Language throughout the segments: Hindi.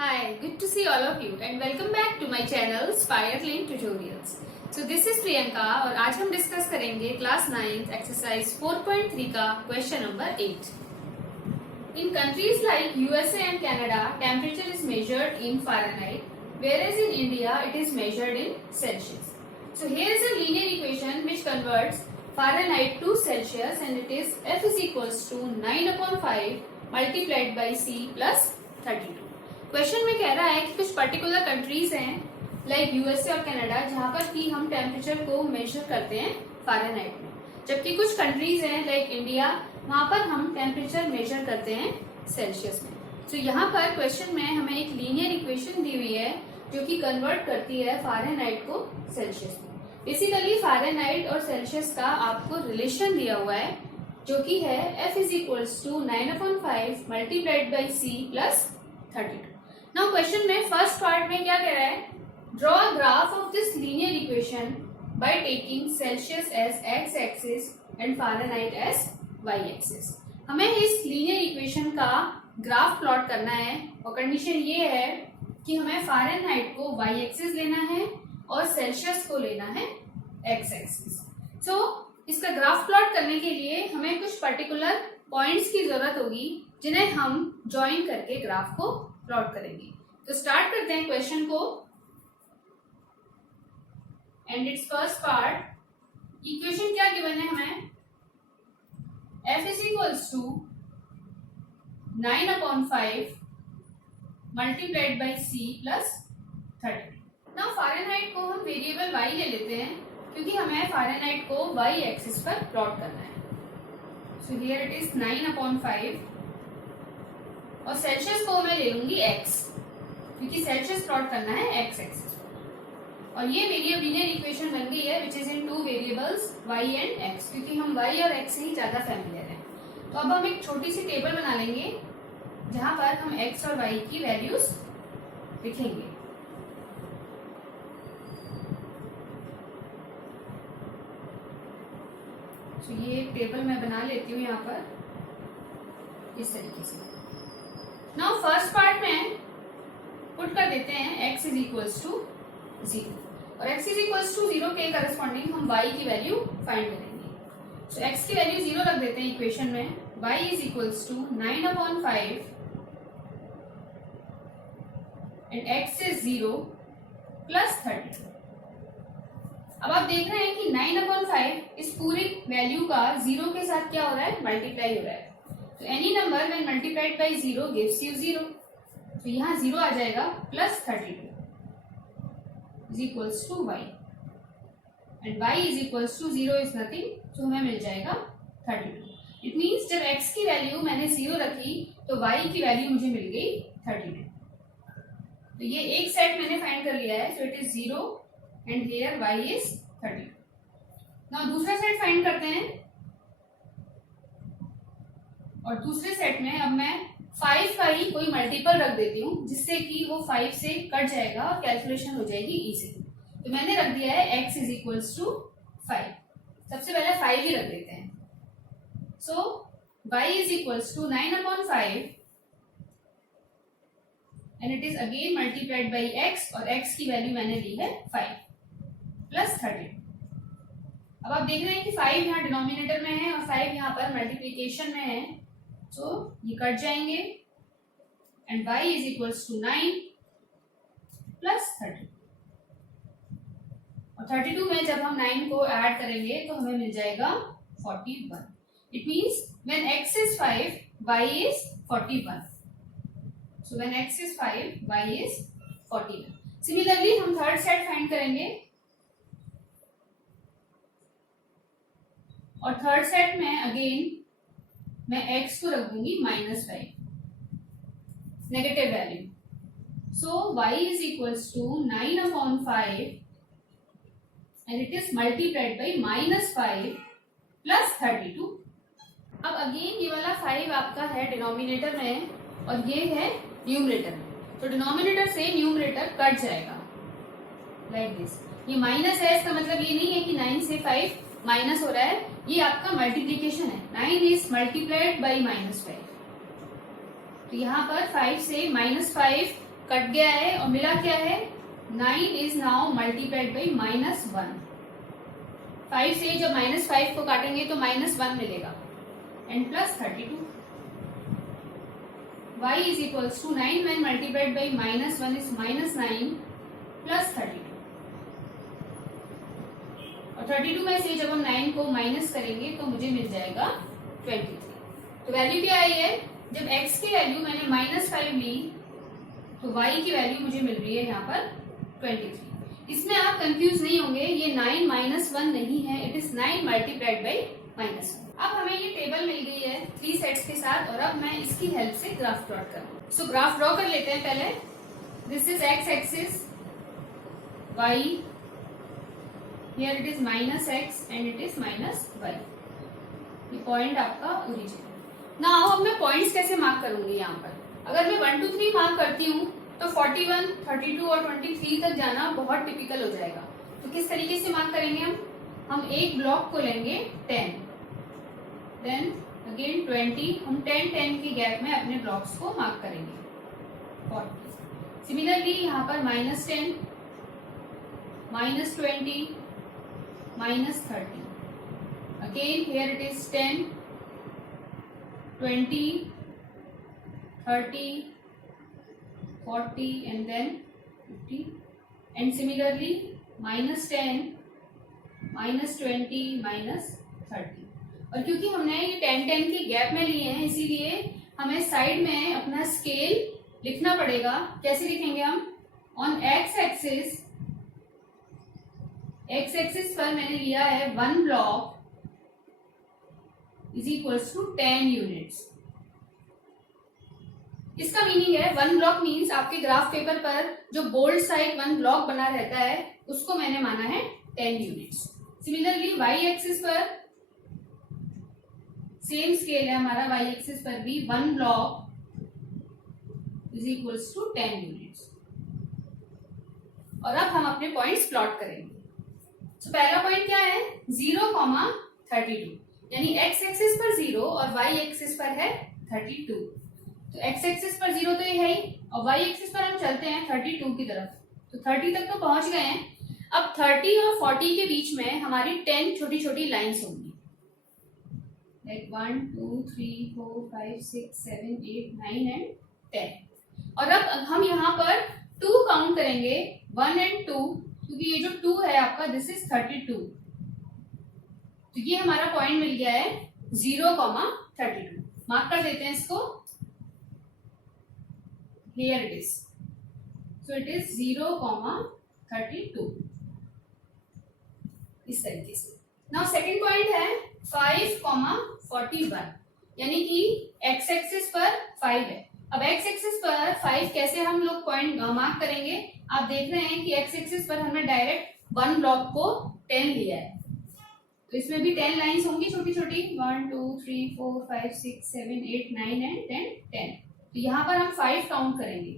Hi, good to see all of you and welcome back to my channel Spirelane Tutorials. So this is Priyanka और आज हम डिस्कस करेंगे क्लास 9th एक्सरसाइज 4.3 का question number 8. In countries like USA and Canada, temperature is measured in Fahrenheit, whereas in India it is measured in Celsius. So here is a linear equation which converts Fahrenheit to Celsius and it is F is equals to 9/5 multiplied by C plus 32. Question में कह रहा है कि कुछ पर्टिकुलर कंट्रीज हैं लाइक यूएसए और कनाडा जहां पर कि हम टेम्परेचर को मेजर करते हैं फारेनहाइट में, जबकि कुछ कंट्रीज हैं लाइक इंडिया वहां पर हम टेम्परेचर मेजर करते हैं सेल्सियस में. तो यहाँ पर क्वेश्चन में हमें एक लीनियर इक्वेशन दी हुई है जो कि कन्वर्ट करती है फारेनहाइट को सेल्सियस में. बेसिकली फारेनहाइट और सेल्सियस का आपको रिलेशन दिया हुआ है जो कि है F is equals to 9/5 multiplied by C plus 32. Now question में फर्स्ट पार्ट में क्या कह रहा है, draw a graph of this linear equation by taking Celsius as X axis and Fahrenheit as Y axis. हमें इस लीनियर इक्वेशन का ग्राफ प्लॉट करना है और कंडीशन ये है कि हमें फारेनहाइट को वाई एक्सिस लेना है और सेल्सियस को लेना है एक्स एक्सिस. सो इसका ग्राफ प्लॉट करने के लिए हमें कुछ पर्टिकुलर पॉइंट्स की जरूरत होगी जिन्हें हम ज्वाइन करके ग्राफ को प्लॉट करेंगे. तो स्टार्ट करते हैं क्वेश्चन को and it's first part. Equation क्या गिवन है हमें, F is equals to 9/5 multiplied by C plus 30. Now Fahrenheit को हम वेरिएबल y ले लेते हैं क्योंकि हमें फारेनहाइट को y एक्सिस पर प्लॉट करना है. सो हियर इट इज 9/5 और सेल्सियस को मैं ले लूंगी x क्योंकि सेल्सियस प्लॉट करना है x एक्सिस पर. और ये मेरी अब लीनियर इक्वेशन बन गई है which is in two variables y and x, क्योंकि हम y और x से ही ज्यादा फैमिलियर हैं. तो अब हम एक छोटी सी टेबल बना लेंगे जहां पर हम x और y की वैल्यूज लिखेंगे. तो ये एक टेबल मैं बना लेती हूँ यहाँ पर इस तरीके से. नाउ फर्स्ट पार्ट में पुट कर देते हैं x इज इक्वल्स टू 0 और x इज इक्वल्स टू 0 के करस्पॉन्डिंग हम y की वैल्यू फाइंड करेंगे. सो x की वैल्यू 0 रख देते हैं इक्वेशन में. y is equals to 9/5 and x is 0 plus 32. अब आप देख रहे हैं कि 9/5 इस पूरी वैल्यू का 0 के साथ क्या हो रहा है, मल्टीप्लाई हो रहा है. तो any number when multiplied by 0 gives you 0. तो यहाँ 0 आ जाएगा plus 32 is equals to y and y is equals to 0 is nothing, तो हमें मिल जाएगा 32. इट मीन्स जब x की वैल्यू मैंने 0 रखी तो y की वैल्यू मुझे मिल गई 32. तो ये एक सेट मैंने फाइंड कर लिया है. So it is 0 and here y is 32. Now दूसरा सेट फाइंड करते हैं और दूसरे सेट में अब मैं 5 का ही कोई मल्टीपल रख देती हूँ जिससे कि वो 5 से कट जाएगा और कैलकुलेशन हो जाएगी इजी. तो मैंने रख दिया है x इज इक्वल्स टू 5. सबसे पहले 5 ही रख देते हैं. So y is equals to 9/5 and it is again multiplied by x और x की वैल्यू मैंने ली है 5 प्लस 30. अब आप देख रहे हैं कि 5 यहाँ डिनोमिनेटर में है और 5 यहाँ पर मल्टीप्लीकेशन में है. तो ये कट जाएंगे and y is equals to 9 plus 30. और 32 में जब हम 9 को ऐड करेंगे तो हमें मिल जाएगा 41. It means when x is 5 y is 41. So when x is 5 y is 41. Similarly हम थर्ड सेट फाइंड करेंगे और थर्ड सेट में अगेन मैं x को रख दूंगी -5 negative value. So y is equals to 9/5 and it is multiplied by -5 plus 32. अब अगेन ये वाला 5 आपका है डिनोमिनेटर में और ये है न्यूमरेटर में. तो डिनोमिनेटर से न्यूमरेटर कट जाएगा लाइक दिस. ये माइनस है, इसका मतलब ये नहीं है कि 9 से 5 माइनस हो रहा है, ये आपका मल्टीप्लीकेशन है. 9 इज मल्टीप्लाइड बाई -5. तो यहाँ पर 5 से -5 कट गया है और मिला क्या है, 9 इज नाउ मल्टीप्लाइड बाई -1। 5 से जब -5 को काटेंगे तो -1 मिलेगा and plus 32। y is equals to 9 when multiplied by -1 is -9 plus 32। और 32 में से जब हम 9 को माइनस करेंगे तो मुझे मिल जाएगा 23। तो वैल्यू क्या आई है, जब x की वैल्यू मैंने -5 ली तो y की वैल्यू मुझे मिल रही है यहाँ पर 23। इसमें आप कंफ्यूज नहीं होंगे, ये 9 -1 नहीं है, इट इज 9 मल्टीप्लाइड बाई -1। अब हमें ये टेबल मिल गई है 3 सेट्स के साथ और अब मैं इसकी हेल्प से ग्राफ प्लॉट करूँ। सो ग्राफ ड्रॉ कर लेते हैं पहले। This is x axis, y, here it is -x and it is -y। ये पॉइंट आपका ओरिजिन। नाउ अब मैं पॉइंट्स कैसे मार्क करूंगी यहाँ पर, अगर मैं 1 2 3 मार्क करती हूँ तो 41, 32 और 23 तक जाना बहुत टिपिकल हो जाएगा। तो किस तरीके से मार्क करेंगे हम एक ब्लॉक को लेंगे 10, देन अगेन 20, हम 10 के गैप में अपने ब्लॉक्स को मार्क करेंगे 40। सिमिलरली यहाँ पर -10, -20, -30, again here it is 10, 20, 30, 40 and then 50, and similarly -10, -20, -30। और क्योंकि हमने ये 10 के गैप में लिए हैं इसीलिए हमें साइड में अपना स्केल लिखना पड़ेगा। कैसे लिखेंगे हम, ऑन x एक्सिस पर मैंने लिया है 1 block is equals to 10 units. इसका मीनिंग है 1 ब्लॉक मीन्स आपके ग्राफ पेपर पर जो बोल्ड साइड 1 ब्लॉक बना रहता है उसको मैंने माना है 10 यूनिट्स। सिमिलरली y एक्सिस पर सेम स्केल है हमारा, y एक्सिस पर भी 1 block is equals to 10 units. और अब हम अपने पॉइंट्स प्लॉट करेंगे। तो पहला पॉइंट क्या है, 0,32, यानी x एक्सिस पर 0 और y एक्सिस पर है 32। तो x एक्सिस पर 0 तो ये है ही, और y एक्सिस पर हम चलते हैं 32 की तरफ, तो 30 तक तो पहुंच गए हैं। अब 30 और 40 के बीच में हमारी 10 छोटी छोटी लाइंस होंगी, लाइक 1 2 3 4 5 6 7 8 9 एंड 10। और अब हम यहाँ पर 2 काउंट करेंगे, 1 एंड 2, क्योंकि ये जो 2 है आपका दिस इज 32। तो ये हमारा पॉइंट मिल गया है 0,32। मार्क कर देते हैं इसको, here it is, so it is 0,32 इस तरीके से। नाउ सेकंड पॉइंट है 5,41, यानी कि x एक्सिस पर 5 है। अब x एक्सिस पर 5 कैसे हम लोग पॉइंट मार्क करेंगे, आप देख रहे हैं कि x एक्सिस पर हमने डायरेक्ट 1 ब्लॉक को 10 लिया है, तो इसमें भी 10 लाइंस होंगी छोटी छोटी, 1 2 3 4 5 6 7 8 9 एंड 10। तो यहाँ पर हम 5 काउंट करेंगे,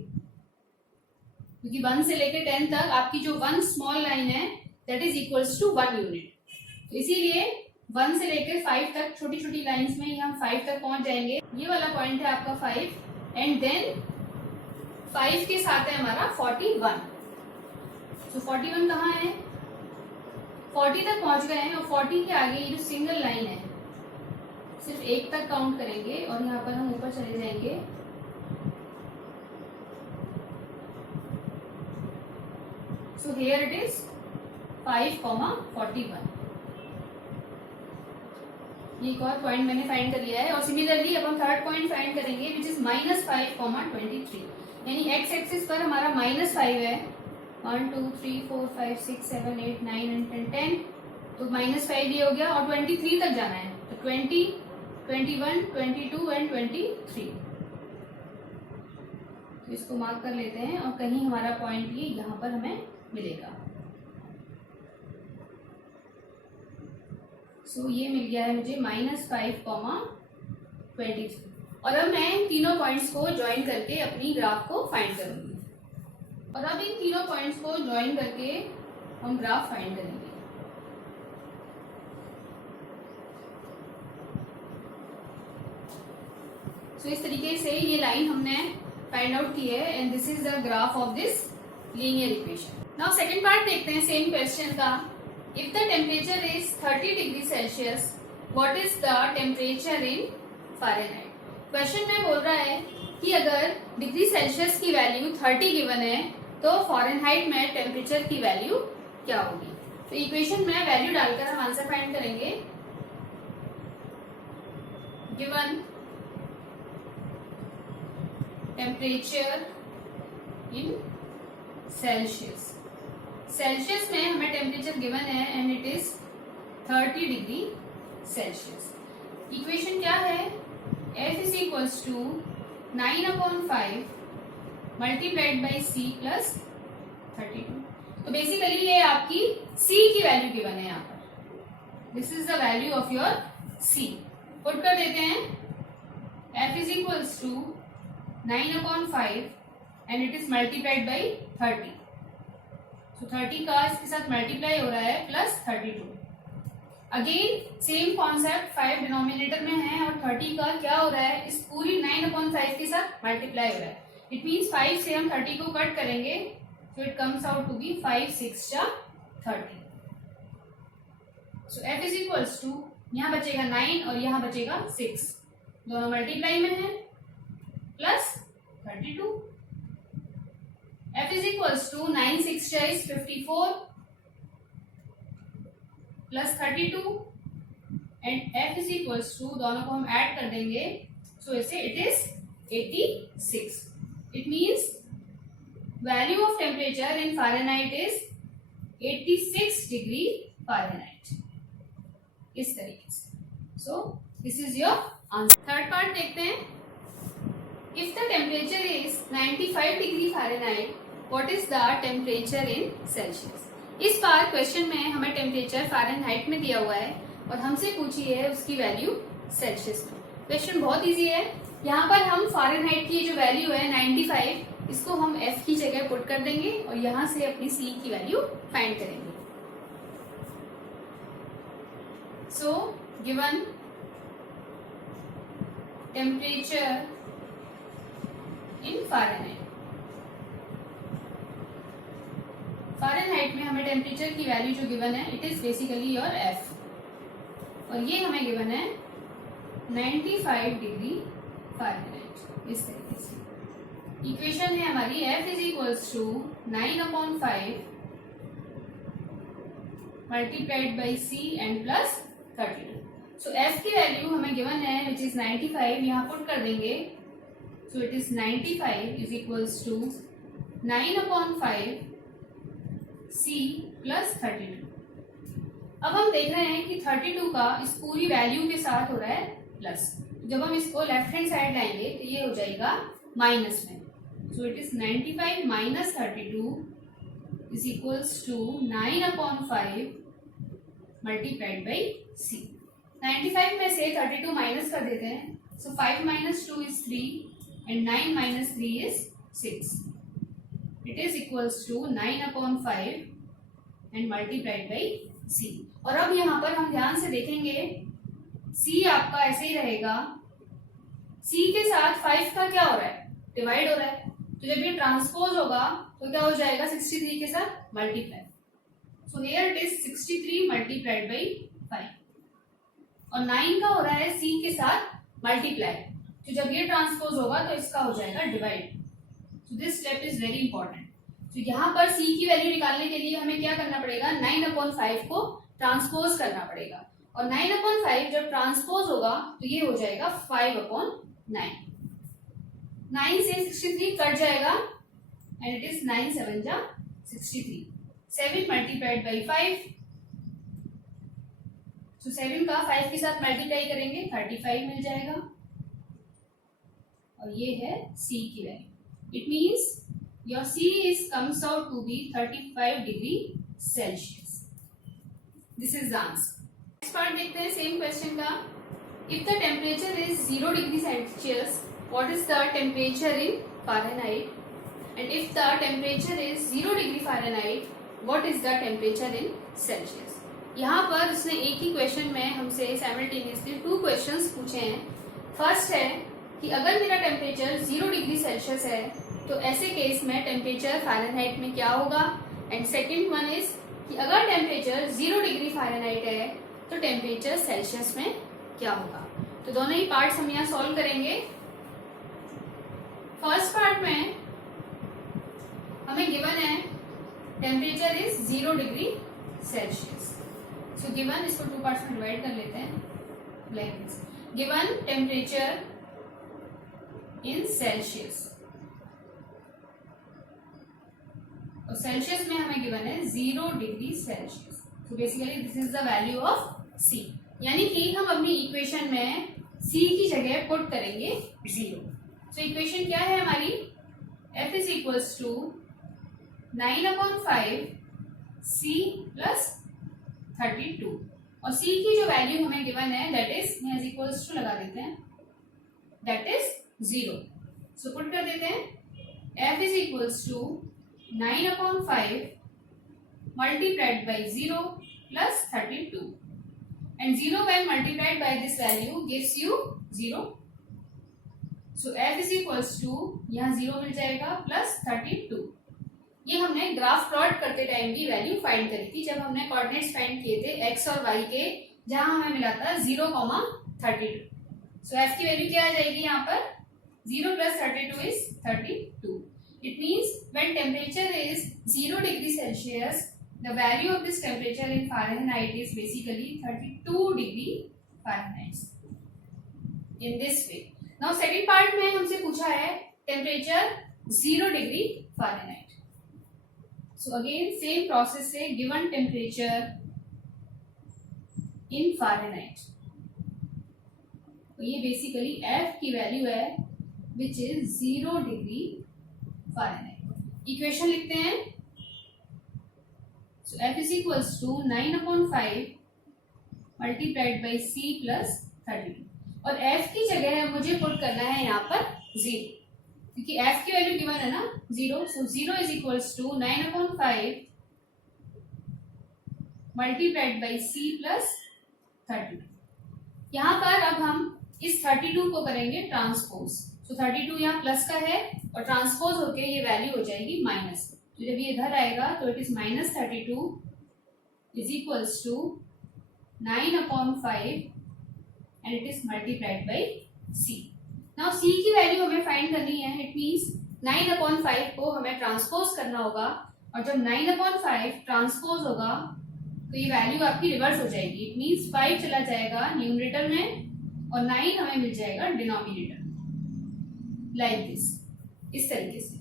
क्योंकि 1 से लेकर 10 तक आपकी जो 1 स्मॉल लाइन है that is equals to 1 unit. तो इसीलिए 1 से लेकर 5 तक छोटी छोटी लाइंस में हम 5 तक पहुंच जाएंगे। ये वाला पॉइंट है आपका 5, एंड देन 5 के साथ है हमारा 41। तो 41 कहाँ है, 40 तक पहुंच गए हैं, और 40 के आगे ये जो सिंगल लाइन है सिर्फ 1 तक काउंट करेंगे और यहाँ पर हम ऊपर चले जाएंगे। So here it is 5,41। ये एक और पॉइंट मैंने फाइंड कर लिया है। और सिमिलरली अब हम थर्ड पॉइंट फाइंड करेंगे विच इज -5,23, यानी x एक्सिस पर हमारा -5 है, 1 2 3 4 5 6 7 8 9 एंड 10। तो -5 ये हो गया और 23 तक जाना है, तो 20 21 22 एंड 23। तो इसको मार्क कर लेते हैं और कहीं हमारा पॉइंट ये यहाँ पर हमें मिलेगा। सो ये मिल गया है मुझे -5,23। और अब मैं इन तीनों पॉइंट्स को ज्वाइन करके अपनी ग्राफ को फाइंड करूंगी। और अब इन तीनों पॉइंट्स को ज्वाइन करके हम ग्राफ फाइंड करेंगे। सो इस तरीके से ये लाइन हमने फाइंड आउट की है and this is the graph of this linear equation. Now second part देखते हैं सेम क्वेश्चन का. If the temperature is 30 degree Celsius what is the temperature in Fahrenheit. Question में बोल रहा है कि अगर डिग्री सेल्सियस की वैल्यू 30 गिवन है तो फ़ारेनहाइट में टेम्परेचर की वैल्यू क्या होगी. तो इक्वेशन में वैल्यू डालकर हम आंसर फाइंड करेंगे. Given temperature in Celsius. Celsius में हमें टेम्परेचर गिवन है and it is 30 degree Celsius. Equation क्या है? F is equals to 9/5 multiplied by C plus 32. तो बेसिकली ये आपकी C की वैल्यू गिवन है यहाँ पर. This is the value of your C. Put कर देते हैं. F is equals to 9/5 and it is multiplied by 30. तो 30 का इसके साथ मल्टीप्लाई हो रहा है plus 32. Again same concept, 5 denominator में है और 30 का क्या हो रहा है, इस पूरी 9/5 के साथ मल्टीप्लाई हो रहा है. इट मीन्स 5 से हम 30 को कट करेंगे so it comes out to be 5 6 जा 30. So f is equals to यहाँ बचेगा 9 और यहाँ बचेगा 6, दोनों मल्टीप्लाई में है plus 32. f is equals to 9 6 जा is 54 plus 32 and f is equals to दोनों को हम ऐड कर देंगे so इसे it is 86. It means value of temperature in Fahrenheit is 86 degree Fahrenheit. इस तरीके से. So this is your answer. Third part देखते हैं. If the temperature is 95 degree Fahrenheit, what is the temperature in Celsius? इस बार क्वेश्चन में हमें टेम्परेचर फ़ारेनहाइट में दिया हुआ है और हमसे पूछी है उसकी वैल्यू सेल्सियस में. क्वेश्चन बहुत इजी है. यहाँ पर हम फ़ारेनहाइट की जो वैल्यू है 95, इसको हम f की जगह पुट कर देंगे और यहां से अपनी c की वैल्यू फाइंड करेंगे. सो गिवन टेम्परेचर इन फ़ारेनहाइट. फ़ारेनहाइट में हमें टेम्परेचर की वैल्यू जो गिवन है it is basically your f और ये हमें गिवन है 95 डिग्री फ़ारेनहाइट. इस तरीके से इक्वेशन है हमारी. f is equals to 9/5 multiplied by c and plus 32. So f की वैल्यू हमें गिवन है विच इज 95, यहाँ पुट कर देंगे. So it is 95 is equals to 9/5 c plus 32. अब हम देख रहे हैं कि 32 का इस पूरी वैल्यू के साथ हो रहा है प्लस. जब हम इसको लेफ्ट हैंड साइड लाएंगे तो ये हो जाएगा माइनस में. So it is 95 minus 32 is equals to 9/5 multiplied by c. 95 में से 32 माइनस कर देते हैं. So 5 minus 2 is 3 and 9 minus 3 is 6. It is equals to 9/5 and multiplied by c. और अब यहाँ पर हम ध्यान से देखेंगे c आपका ऐसे ही रहेगा. c के साथ 5 का क्या हो रहा है, डिवाइड हो रहा है. तो जब ये ट्रांसपोज होगा तो क्या हो जाएगा 63 के साथ multiply. So here it is 63 multiplied by 5 और 9 का हो रहा है c के साथ मल्टीप्लाई. तो जब ये ट्रांसपोज होगा तो इसका हो जाएगा divide. So this step is very important. तो यहाँ पर c की वैल्यू निकालने के लिए हमें क्या करना पड़ेगा, 9/5 को ट्रांसपोज करना पड़ेगा और 9/5 जब ट्रांसपोज होगा तो ये हो जाएगा 5/9. 9 से 63 कट जाएगा एंड इट इज 9 7 जा 63. 7 मल्टीप्लाइड बाई 5. सो 7 का 5 के साथ मल्टीप्लाई करेंगे 35 मिल जाएगा और ये है c की value. It means your c is comes out to be 35 degree Celsius. This is the answer. Next part देखते हैं सेम क्वेश्चन का. If the temperature is 0 degree Celsius what is the temperature in Fahrenheit, and if the temperature is 0 degree Fahrenheit what is the temperature in Celsius. यहाँ पर उसने एक ही क्वेश्चन में हमसे साइमल्टेनियसली 2 क्वेश्चंस पूछे हैं. फर्स्ट है कि अगर मेरा टेम्परेचर 0 डिग्री सेल्सियस है तो ऐसे केस में टेम्परेचर फ़ारेनहाइट में क्या होगा। एंड सेकेंड वन इज कि अगर टेम्परेचर 0 डिग्री फ़ारेनहाइट है तो टेम्परेचर सेल्सियस में क्या होगा। तो दोनों ही पार्ट्स हम यहाँ सॉल्व करेंगे। फर्स्ट पार्ट में हमें गिवन है temperature is 0 degree Celsius. So given, इसको टू पार्ट्स में डिवाइड कर लेते हैं like this. Given temperature in Celsius, और सेल्सियस में हमें गिवन है 0 degree Celsius. So basically this is the value of C, यानी कि हम अपनी इक्वेशन में सी की जगह पुट करेंगे 0। सो इक्वेशन क्या है हमारी, F is equals to 9/5 C plus 32, और C की जो वैल्यू हमें गिवन है दैट इज, यहाँ इक्वल्स टू लगा देते हैं, दैट इज 0। सो पुट कर देते हैं F is equals to 9/5 multiplied by 0 plus 32, and 0 when multiplied by this value gives you 0. So F is equals to, यहाँ 0 मिल जाएगा प्लस 32। ये हमने ग्राफ प्लॉट करते टाइम की वैल्यू फाइंड करी थी जब हमने कोऑर्डिनेट्स फाइंड किए थे x और y के, जहां हमें मिला था 0,32। सो F की वैल्यू क्या आ जाएगी यहाँ पर, 0 plus 32 is 32. It means when temperature is 0 degree Celsius, the value of this temperature in Fahrenheit is basically 32 degree Fahrenheit. In this way. Now second part में हमसे पूछा है temperature 0 degree Fahrenheit. So again same process से given temperature in Fahrenheit. तो ये basically F की वैल्यू है which is 0 degree Fahrenheit. Equation लिखते हैं। So F is equals to 9/5 multiplied by C plus 32, और F की जगह मुझे पुट करना है यहाँ पर 0, क्योंकि F की वैल्यू गिवन है ना 0। So 0 is equals to 9/5 multiplied by C plus 32। यहाँ पर अब हम इस 32 को करेंगे ट्रांसपोज। तो 32 यहाँ प्लस का है और ट्रांसपोज होके ये वैल्यू हो जाएगी माइनस। तो जब ये इधर आएगा तो it is -32 is equals to 9/5 and it is multiplied by C। Now C की वैल्यू हमें फाइंड करनी है। इट मीन्स 9/5 को हमें ट्रांसपोज करना होगा, और जब 9/5 ट्रांसपोज होगा तो ये वैल्यू आपकी रिवर्स हो जाएगी। इट मीन्स 5 चला जाएगा न्यूमरेटर में और 9 हमें मिल जाएगा डिनोमिनेटर, लाइक दिस, इस तरीके से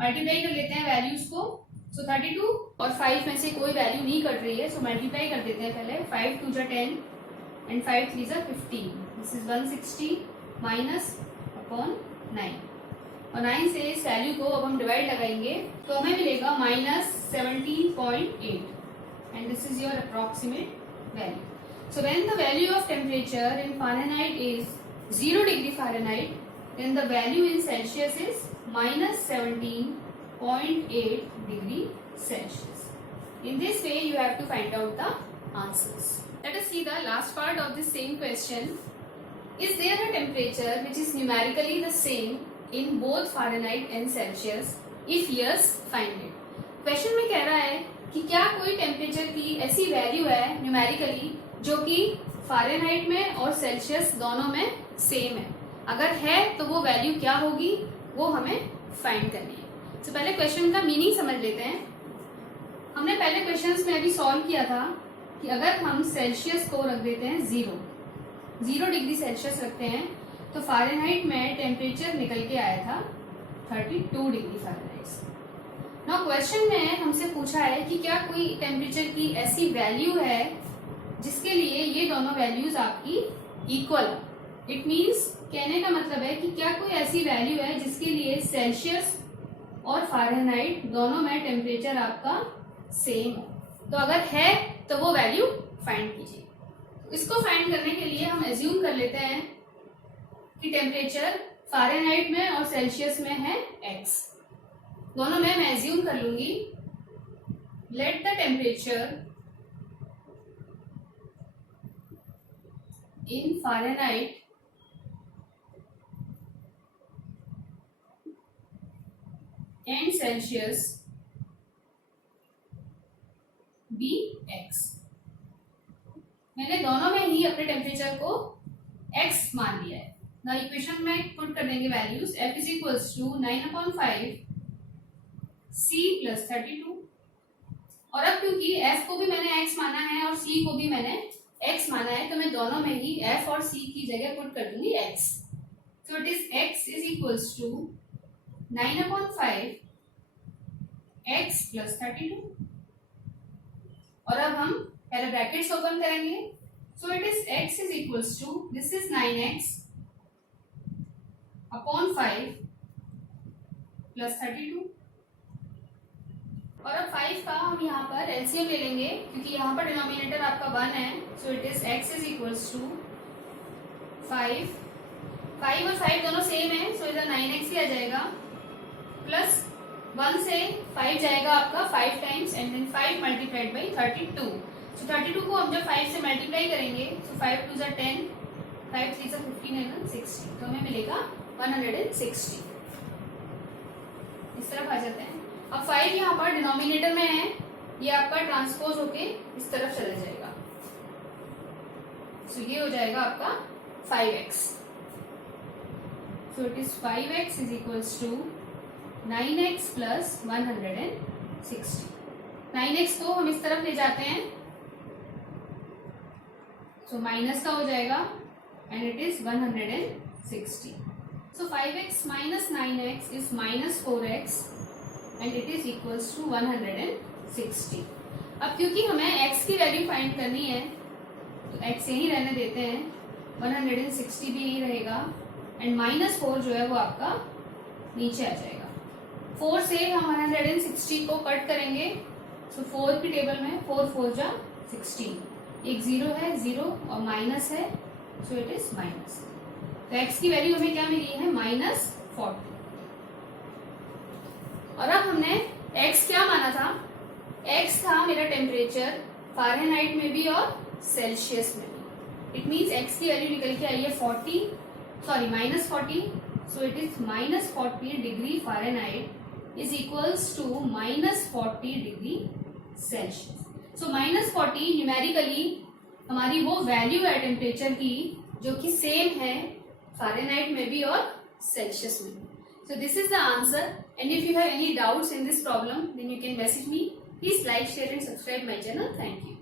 मल्टीप्लाई कर लेते हैं वैल्यूज को। सो 32 और 5 में से कोई वैल्यू नहीं कट रही है, सो मल्टीप्लाई कर देते हैं पहले। 5 2 जा 10 एंड 5 3 जा 15, दिस इज 160 माइनस अपॉन 9, और 9 से इस वैल्यू को अब हम डिवाइड लगाएंगे तो हमें मिलेगा -17.8, and this is your approximate value. So when the value of temperature in Fahrenheit is 0 degree Fahrenheit, then the value in Celsius is -17.8 degree Celsius. In this way you have to find out the answers. Let us see the last part of this same question. Is there a temperature which is numerically the same in both Fahrenheit and Celsius? If yes, find it. Question में कह रहा है कि क्या कोई टेम्परेचर की ऐसी वैल्यू है न्यूमेरिकली जो कि फ़ारेनहाइट में और सेल्सियस दोनों में सेम है। अगर है तो वो वैल्यू क्या होगी, वो हमें फाइंड करनी है। तो पहले क्वेश्चन का मीनिंग समझ लेते हैं। हमने पहले क्वेश्चंस में अभी सॉल्व किया था कि अगर हम सेल्सियस को रख देते हैं 0 डिग्री सेल्सियस रखते हैं तो फ़ारेनहाइट में टेम्परेचर निकल के आया था 32 डिग्री फ़ारेनहाइट। नाउ क्वेश्चन में हमसे पूछा है कि क्या कोई टेम्परेचर की ऐसी वैल्यू है जिसके लिए ये दोनों वैल्यूज आपकी इक्वल है। इट मीन्स कहने का मतलब है कि क्या कोई ऐसी वैल्यू है जिसके लिए सेल्सियस और फ़ारेनहाइट दोनों में टेम्परेचर आपका सेम हो। तो अगर है तो वो वैल्यू फाइंड कीजिए। इसको फाइंड करने के लिए हम एज्यूम कर लेते हैं कि टेम्परेचर फ़ारेनहाइट में और सेल्सियस में है x। दोनों में मैं एज्यूम कर लूंगी let the temperature in Fahrenheit and Celsius be x. मैंने दोनों में ही अपने टेम्परेचर को x मान लिया है। द इक्वेशन में पुट कर देंगे values. f is equals to 9/5 c plus 32। और अब क्योंकि f को भी मैंने x माना है और c को भी मैंने x माना है, तो मैं दोनों में ही f और c की जगह पुट कर दूंगी x। So it is x is equals to 9/5 x plus 32। और अब हम पहले ब्रैकेट्स ओपन करेंगे। So it is x is equals to, this is 9x upon 5 plus 32। और अब 5 का हम यहाँ पर एलसीएम ले लेंगे, क्योंकि यहाँ पर डिनोमिनेटर आपका 1 है। So it is x is equals to 5 और 5 दोनों सेम है, सो इधर 9x ही आ जाएगा, प्लस 1 से 5 जाएगा आपका 5 times and then 5 multiplied by 32। So 32 को हम जब 5 से मल्टीप्लाई करेंगे, सो 5 2 ज़ा 10, 5 3 ज़ा 15 एंड 60, तो हमें मिलेगा 160। इस तरफ आ जाते हैं। अब 5 यहाँ पर डिनोमिनेटर में है, ये आपका ट्रांसपोज होके इस तरफ चला जाएगा। सो ये हो जाएगा आपका 5x। So it is 5x is equals to 9x plus 160। 9x को हम इस तरफ ले जाते हैं, सो माइनस का हो जाएगा and it is 160। So 5x minus 9x is minus 4x and it is equals to 160। अब क्योंकि हमें x की वैल्यू फाइंड करनी है, तो x यही रहने देते हैं, 160 भी यही रहेगा एंड माइनस 4 जो है वो आपका नीचे आ जाएगा। 4 से हम 160 को कट करेंगे, सो 4 की टेबल में 4 4 जा 16, एक 0 है 0 और माइनस है, सो इट इज माइनस। तो x की वैल्यू हमें क्या मिली है, -40। और अब हमने x क्या माना था, x था मेरा टेम्परेचर फ़ारेनहाइट में भी और सेल्सियस में भी। इट मीन्स x की वैल्यू निकल के आई है -40, so it is -40 degree Fahrenheit is equals to -40 degree Celsius. So -40 numerically हमारी वो वैल्यू है टेम्परेचर की जो कि सेम है फ़ारेनहाइट में भी और सेल्सियस में भी। So this is the answer, and if you have any doubts in this problem, then you can message me. Please like, share and subscribe my channel. Thank you.